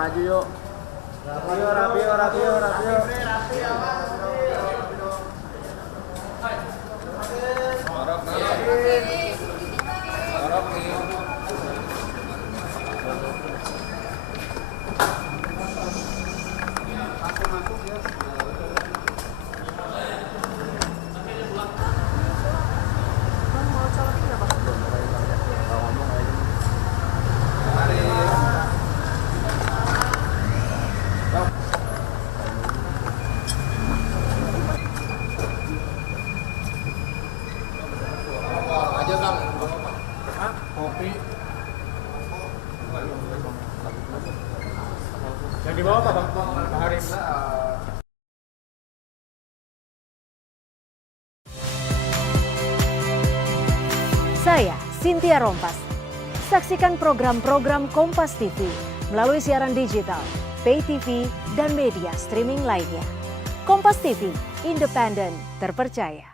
Maju yuk. Rapi. Aja Kang, kopi. Yang di bawah apa Bang? Pak Haris. Saya Cynthia Rompas. Saksikan program-program Kompas TV melalui siaran digital, pay TV, dan media streaming lainnya. Kompas TV, independen, terpercaya.